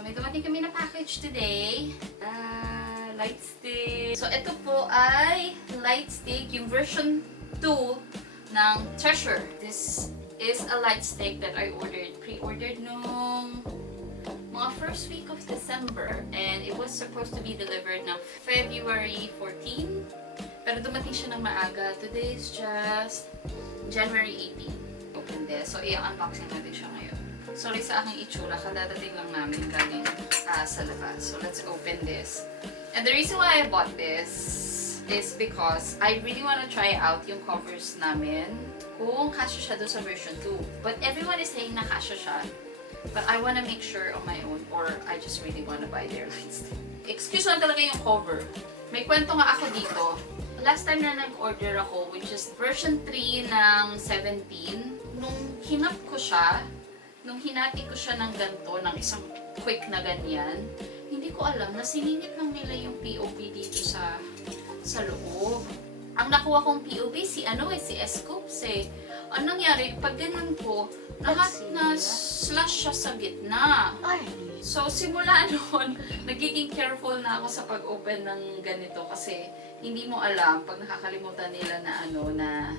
So may dumating kami na package today. Light stick. So ito po ay light stick, yung version 2 ng Treasure. This is a light stick that I pre-ordered nung mga first week of December. And it was supposed to be delivered ng February 14. Pero dumating siya ng maaga. Today is just January 18. Open this. So i-unboxing natin siya ngayon. Sorry sa aking itsura. Kadadating lang namin galing sa labas. So let's open this. And the reason why I bought this is because I really want to try out yung covers namin kung kasya siya doon sa version 2. But everyone is saying na kasya siya. But I want to make sure on my own or I just really want to buy their light stick. Excuse lang talaga yung cover. May kwento nga ako dito. Last time na nag-order ako, which is version 3 ng 17, nung hinap ko siya, nung hinati ko siya ng ganito, ng isang quick na ganyan, hindi ko alam na siningit lang nila yung POV dito sa loob. Ang nakuha kong POV, si S-Scoops eh. Anong nangyari? Pag ganun ko, lahat na slash siya sa gitna. So, simula noon, nagiging careful na ako sa pag-open ng ganito kasi hindi mo alam pag nakakalimutan nila na na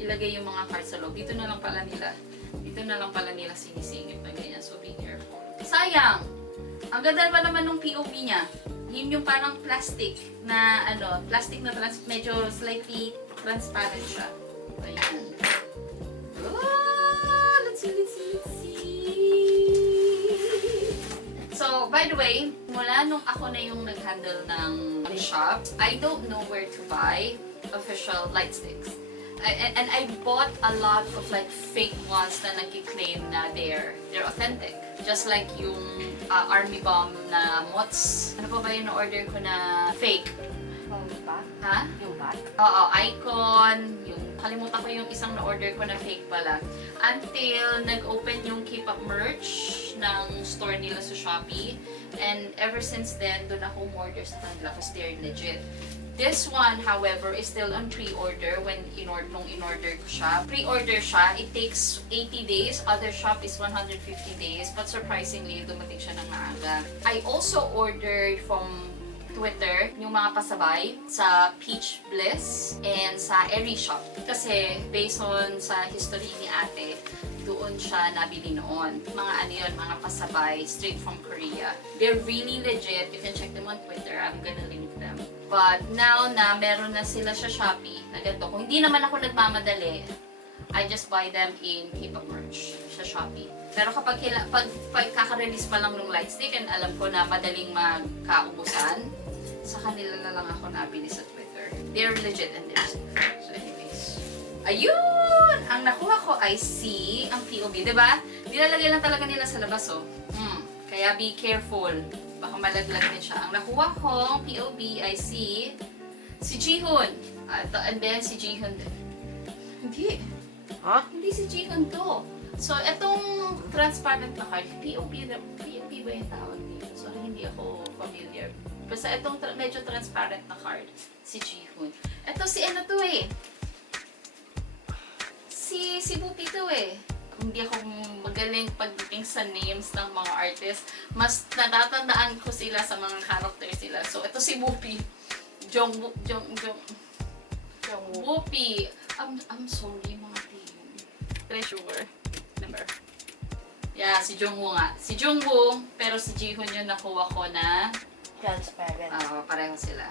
ilagay yung mga cards sa loob. Dito na lang pala nila sinisingit na ganyan. So, be careful. Sayang! Ang ganda pa naman ng POV niya. Yun yung parang plastic na medyo slightly transparent siya. Ayan. Oh, let's see. So, by the way, mula nung ako na yung nag-handle ng shop, I don't know where to buy official light sticks. And I bought a lot of like fake ones na nagki-claim na they're authentic. Just like yung Army Bomb na mods. Ano pa ba yung na-order ko na fake? Yung bat? Ha? Yung bat? Oo, Icon. Kalimutan ko yung isang na-order ko na fake pala. Until nag-open yung K-pop merch ng store nila sa Shopee. And ever since then, doon ako umorder sa kanila kasi they're legit. This one, however, is still on pre-order nung in-order ko siya. Pre-order siya, it takes 80 days. Other shop is 150 days. But surprisingly, dumating siya ng maaga. I also ordered from Twitter yung mga pasabay sa Peach Bliss and sa Airy Shop. Kasi based on sa history ni ate, doon siya nabili noon. Mga mga pasabay straight from Korea. They're really legit. You can check them on Twitter. I'm gonna link them. But now na meron na sila sa Shopee, na ganito. Kung hindi naman ako nagmamadali, I just buy them in K-pop merch sa Shopee. Pero kapag kaka-release pa lang ng light stick and alam ko na madaling magkaubusan, sa kanila na lang ako nabili sa Twitter. They're legit and they're safe. So anyways, ayun! Ang nakuha ko ay ang POV, diba? Nilalagay lang talaga nila sa labas, oh. Kaya be careful. Baka malaglag din siya. Ang nakuha kong POV ay si Jihoon. And then si Jihoon din. Hindi. Ha? Hindi si Jihoon to. So, itong transparent na card, POV ba yung tawag dito? Sorry, hindi ako familiar. Basta itong medyo transparent na card, si Jihoon. Ito si to eh. Si Bupi to eh. Hindi ako magaling pagdating sa names ng mga artists. Mas natatandaan ko sila sa mga characters sila. So, ito si Bupi. Bupi. I'm sorry mga team. Treasure. Number. Yeah, si Jungwoo nga. Si Jungwoo, pero si Jihoon yung nakuha ko na Transparent. Pareho sila.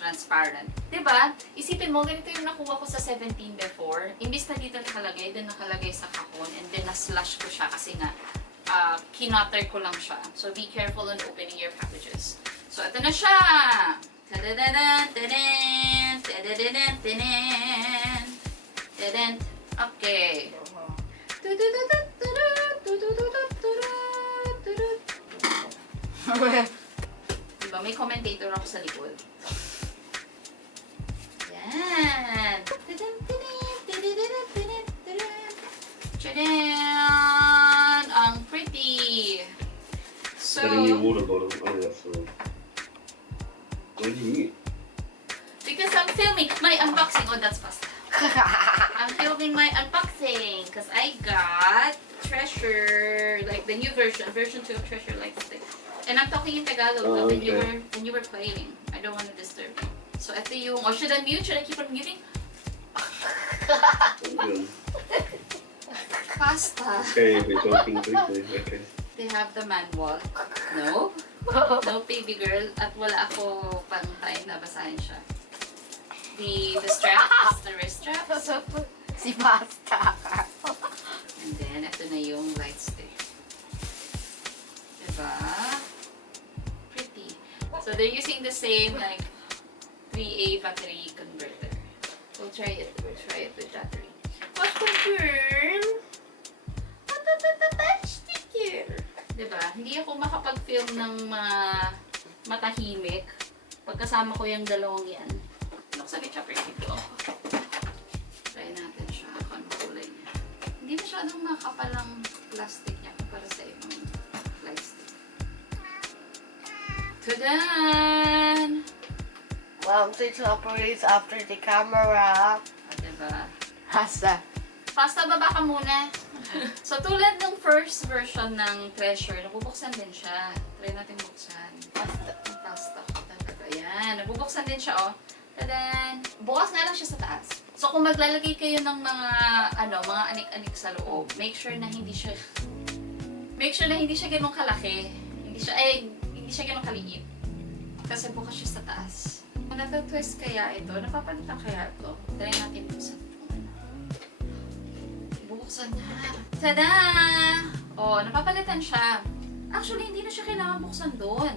Transparent. Diba? Isipin mo, ganito yung nakuha ko sa 17 before. Imbis na dito nakalagay, then nakalagay sa kahon, and then na-slash ko siya kasi nga, kinutter ko lang siya. So, be careful on opening your packages. So, ito na siya! Tadadadan! Tadadadan! Tadadadan! Tadadadan! Tadadadan! Okay. Diba? May commentator ako sa likod. Yan! Tadaan! Ang pretty! So, Telling you water bottle. Oh, that's all. What do you mean? because I'm filming my unboxing. Oh, that's pasta. I'm filming my unboxing because I got Treasure, like the new version 2 of Treasure Light Stick. And I'm talking in Tagalog Oh, when okay. you were playing. I don't want to disturb you. So ito yung, or should I mute? Should I keep on muting? Yun. Pasta. Okay, we're talking quickly. Okay. They have the manual. No? No, baby girl. At wala ako pang time na basahin siya. The straps, the wrist straps. Si Pasta. And then, ito na yung light stick. Diba? Pretty. So, they're using the same, like, 3A battery converter. We'll try it with battery. What's the girl? Watch the girl. Diba? Hindi ako makapag-film ng mga matahimik. Pagkasama ko yung dalawang yan. Nuksan ni Chopper dito. Try natin siya. Kung anong kulay niya. Hindi masyadong makapal ang plastic niya para sa ibang light stick. Tadan! Mom says to operate after the camera. Diba? Pasta. Pasta, baba ka muna. So, tulad ng first version ng Treasure, nabubuksan din siya. Try natin buksan. Pasta. Ang pasta ko talaga. Ayan. Nabubuksan din siya, oh. Tadan! Bukas nga lang siya sa taas. So, kung maglalagay kayo ng mga, mga anik-anik sa loob, make sure na hindi siya ganun kalaki. Hindi siya ganun kaliit. Kasi bukas siya sa taas. Kung natatwist kaya ito, napapalitan kaya ito. Try natin buksan. Buksan na. Tada! Oh, napapalitan siya. Actually, hindi na siya kailangan buksan doon.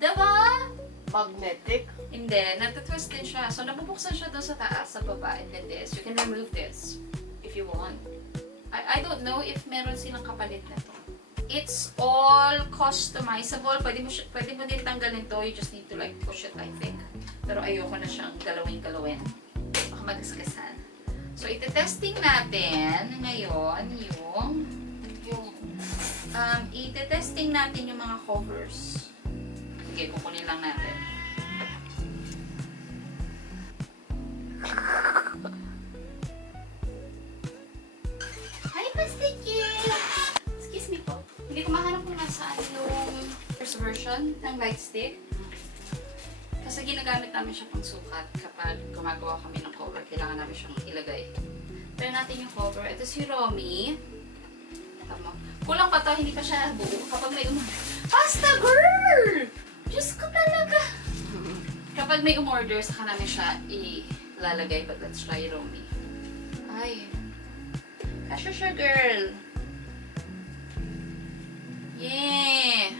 Diba? Magnetic. Hindi, natatwist din siya. So, nabubuksan siya doon sa taas, sa baba, and then this. You can remove this if you want. I don't know if meron silang kapalit na to. It's all customizable. Pwede mo din tanggalin to. You just need to like push it, I think. Pero ayoko na siyang galawin. Baka magasgasan. So, ite-testing natin ngayon yung ite-testing natin yung mga covers. Sige, kukunin lang natin. Hi, Pastiki! Excuse me po. Hindi ko mahanap kung nasaan yung first version ng light stick. Kasi ginagamit namin siya pang sukat kapag gumagawa kami ng cover. Kailangan namin siyang ilagay. Try natin yung cover. Ito si Romy. Tama. Kulang pa to, hindi pa siya buo. Kapag may Pasta girl! Diyos ko talaga! Kapag may umorder, saka namin siya ilalagay. But let's try Romy. Ay. Kasha siya, girl. Yeah!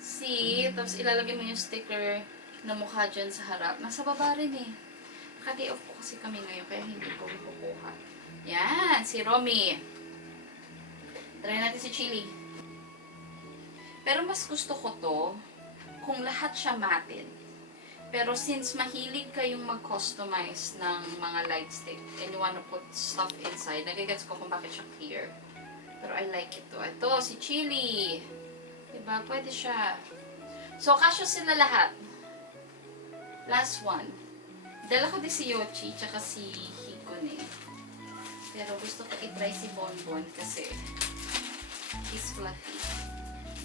See? Tapos ilalagay mo yung sticker na mukha dyan sa harap. Nasa baba rin eh. Naka-day off po kasi kami ngayon, kaya hindi ko kukuha. Yan! Si Romy. Try natin si Chili. Pero mas gusto ko to kung lahat siya matted. Pero since mahilig kayong mag-customize ng mga light stick and you wanna put stuff inside, nagigets ko kung bakit siya clear. Pero I like it to. Ito, si Chili. Diba? Pwede siya. So, kasya sila lahat. Last one. Dala ko din si Yochi, tsaka si Hikone. Pero gusto ko i-try si Bonbon kasi he's fluffy.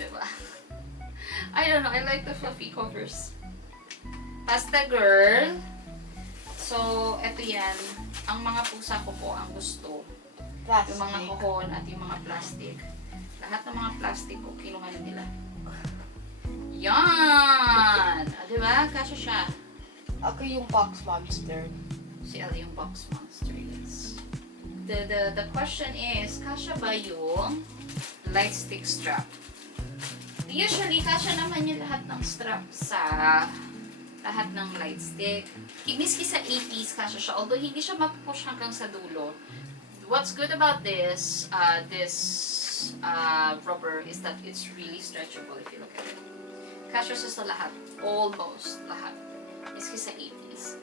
Diba? I don't know. I like the fluffy covers. Pasta girl. So, eto yan. Ang mga pusa ko po ang gusto. Plastic. Yung mga kohon at yung mga plastic. Lahat ng mga plastic ko, kinuha na nila. Yan! Diba? Kasya siya. Ako yung box monster. Si Ali yung box monster, yes. The question is, kasya ba yung light stick strap? Usually, kasya naman yung lahat ng strap sa lahat ng light stick. Miski sa 80s, kasya siya. Although, hindi siya mapupush hanggang sa dulo. What's good about this rubber is that it's really stretchable if you look at it. Kasya siya sa lahat. Almost lahat. Miski sa 80s.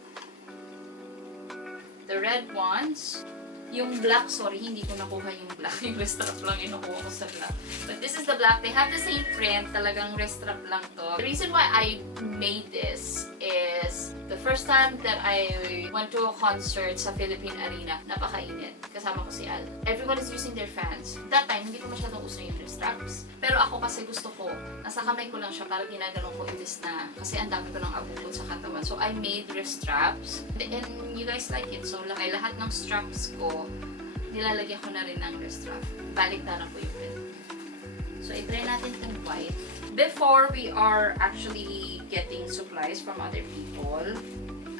The red ones, yung black, sorry, hindi ko nakuha yung black. Yung strap lang yung nakuha ko sa black. But this is the black. They have the same print. Talagang wrist strap lang to. The reason why I made this is the first time that I went to a concert sa Philippine Arena, napakainit. Kasama ko si Al. Everyone is using their fans. That time, hindi ko masyadong uso yung wrist straps. Pero ako kasi gusto ko, nasa kamay ko lang siya para ginaganon ko imbis na kasi ang dami ko ng abubot sa katawan. So I made wrist straps. And you guys like it. So lahat ng straps ko, nilalagyan ko na rin ng wrist strap. Baliktaran ko yung pin. So, i-try natin itong white. Before we are actually getting supplies from other people,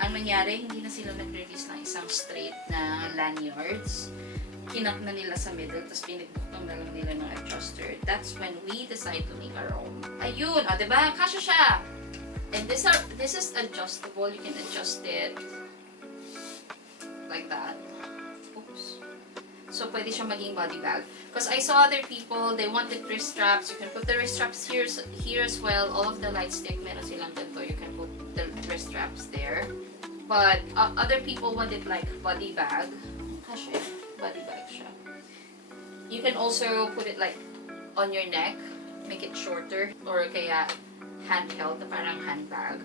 ang nangyari, hindi na sila nag-release ng isang straight na lanyards. Kinap na nila sa middle, tapos pinagbuktong na lang nila ng adjuster. That's when we decide to make our own. Ayun! O, diba? Kasya siya! And this is adjustable. You can adjust it like that. Oops. So, pwede siya maging body bag. Because I saw other people, they wanted wrist straps. You can put the wrist straps here as well. All of the light stick, meron silang ganito. You can put the wrist straps there. But other people wanted like body bag. Kasi body bag siya. You can also put it like on your neck. Make it shorter. Or kaya handheld na parang handbag.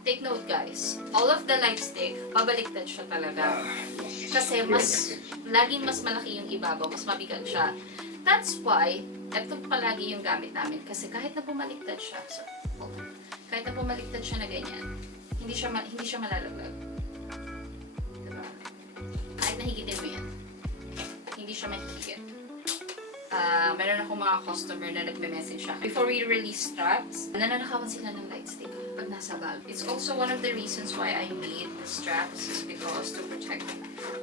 Take note guys, all of the light stick, pabaliktad siya talaga. Kasi laging mas malaki yung ibabaw, mas mabigat siya. That's why, ito palagi yung gamit namin. Kasi kahit na bumaliktad siya, kahit na bumaliktad siya na ganyan, hindi siya malalaglag. Diba? Kahit nahigitin mo yan, hindi siya mahigit. Meron akong mga customer na nagme-message siya. Before we release straps, nananakawan sila ng light stick pag nasa bag. It's also one of the reasons why I made the straps is because to protect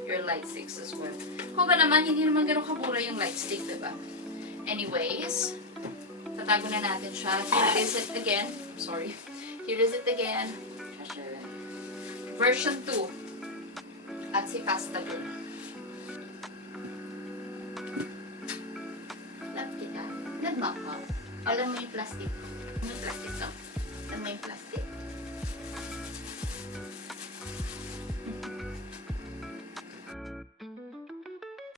your light sticks as well. Kung ba naman, hindi naman ganun kamura yung light stick, diba? Anyways, tatago na natin siya. Here is it again. Sorry. Here is it again. Version 2. At si Pasta Girl. Love kita. Nagmak ka. Alam mo yung plastic. Yung plastic to. Alam mo yung plastic?